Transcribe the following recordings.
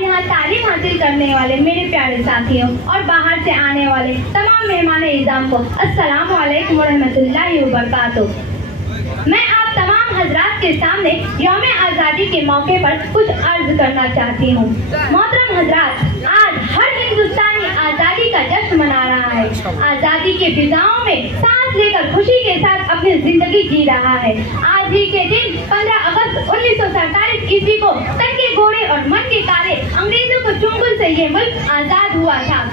यहाँ तालीम हासिल करने वाले मेरे प्यारे साथियों और बाहर से आने वाले तमाम मेहमान इज़ाम को अस्सलामु अलैकुम व रहमतुल्लाहि व बरकातुहू। मैं आप तमाम हजरात के सामने यौम आज़ादी के मौके पर कुछ अर्ज करना चाहती हूँ। मोहतरम हजरात, आज हर हिंदुस्तानी आज़ादी का जश्न मना रहा है। आज़ादी के फिजाओं में सांस लेकर खुशी के साथ अपनी जिंदगी जी रहा है। आज ही के दिन 15 अगस्त 1947 ईस्वी को तन के घोड़े और मन के काले अंग्रेजों को चुंगल से ये मुल्क आजाद हुआ था।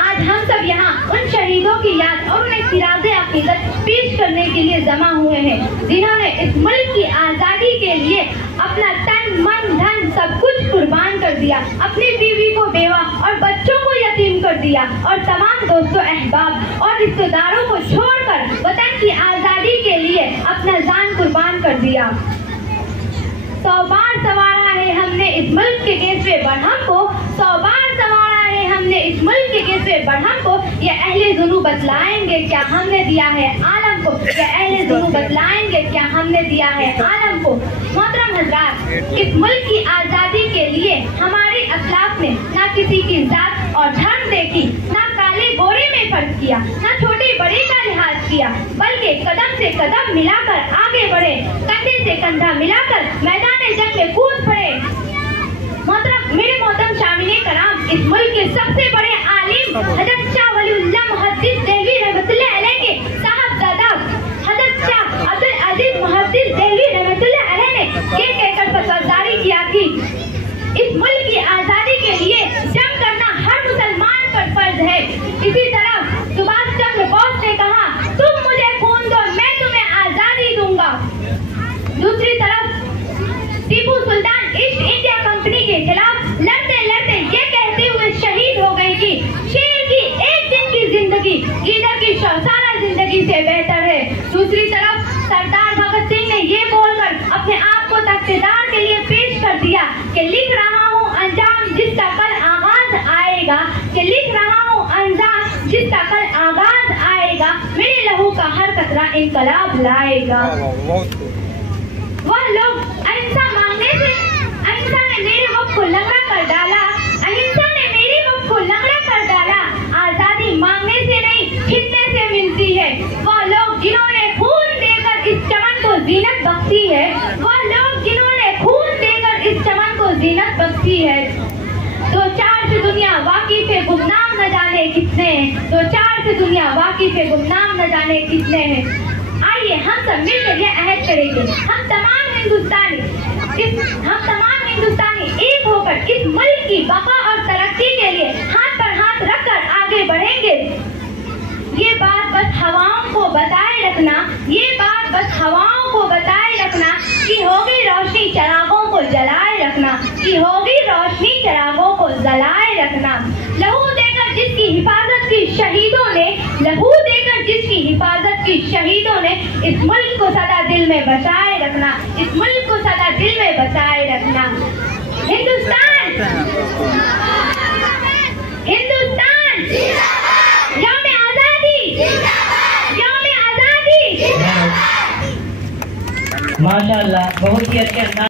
आज हम सब यहाँ उन शहीदों की याद और उन्हें सिराजे अकीदत पेश करने के लिए जमा हुए हैं, जिन्होंने इस मुल्क की आज़ादी के लिए अपना तन मन धन सब कुछ कुर्बान कर दिया, अपनी बीवी को बेवा और बच्चों को यतीम कर दिया और तमाम दोस्तों अहबाब और रिश्तेदारों को छोड़कर वतन की आज़ादी के लिए अपना जान कुर्बान कर दिया। 100 बार संवारा है हमने इस मुल्क के केसरे बरहम को, 100 बार संवारा है हमने इस मुल्क के केसरे बरहम को। ये अहले जुनू बतलाएंगे क्या हमने दिया है आलम को, ये अहले जुनू बतलाएंगे क्या हमने दिया है आलम को। मोहतरम हजरात, इस मुल्क की आज़ादी के लिए हमारे अखलाक ने ना किसी की जात और धर्म देखी, ना काले गोरे में फर्क किया, ना छोटे बड़े का लिहाज किया, बल्कि कदम से कदम मिलाकर आगे बढ़े, कंधे से कंधा मिलाकर मैदान जंग में कूद पड़े। मेरे मोहतरम शामिने कराम, इस मुल्क के सबसे बड़े आलिम हजरत शाह वलीउल्लाह मुहद्दिस देहलवी रहमतुल्लाह अलैह के साहबजादा हजरत शाह अब्दुल अजीज मुहद्दिस देहलवी रहमतुल्लाह अलैह ने कहकर फतवादारी किया थी, इस मुल्क की आज़ादी के लिए जंग करना हर मुसलमान पर फर्ज है। इसी तरह सुभाष चंद्र बोस ने कहा, तुम मुझे खून दो मैं तुम्हें आज़ादी दूंगा। दूसरी तरफ Tipu Sultan east India company के खिलाफ लड़ते लड़ते ये कहते हुए शहीद हो गए कि शेर की एक दिन की जिंदगी गीदड़ की 100 साल जिंदगी से बेहतर है। दूसरी तरफ सरदार भगत सिंह ने ये बोलकर अपने आप को तख्तेदार के लिए पेश कर दिया कि लिख रहा हूँ अंजाम जिसका कल आगाज आएगा, कि लिख रहा हूँ अंजाम जिसका कल आगाज आएगा, मेरे लहू का हर कतरा इनकलाब लाएगा। वह लोग अहिंसा मांगने से अहिंसा ने मेरे वक्त को लंगड़ा कर डाला, अहिंसा ने मेरे वक्त को लंगड़ा कर डाला। आजादी मांगने से नहीं खिलने से मिलती है। वह लोग जिन्होंने खून देकर इस चमन को जीनत बख्शी है, वह लोग जिन्होंने खून देकर इस चमन को जीनत बख्शी है। 2-4 से दुनिया वाकिफ है गुमनाम न जाने कितने हैं, 2-4 से दुनिया वाकिफ है गुमनाम न जाने कितने हैं। आइए हम सब मिलकर यह अहद करेंगे, हम तमाम हिंदुस्तानी एक होकर इस मुल्क की बका और तरक्की के लिए हाथ पर हाथ रखकर आगे बढ़ेंगे। ये बात बस हवाओं को बताए रखना, ये बात बस हवाओं को बताए रखना कि होगी रोशनी चिरागों को जलाए रखना, कि होगी रोशनी चिरागों को जलाए रखना। लहू देकर जिसकी हिफाजत की शहीदों ने, लहू देकर जिसकी हिफाजत की शहीदों ने, इस मुल्क को सदा दिल में बसाए रखना, इस मुल्क को सदा दिल में बसाए रखना। हिंदुस्तान हिंदुस्तान यौम आज़ादी, यौम आज़ादी। माशाअल्लाह, बहुत ही अच्छे अंदाज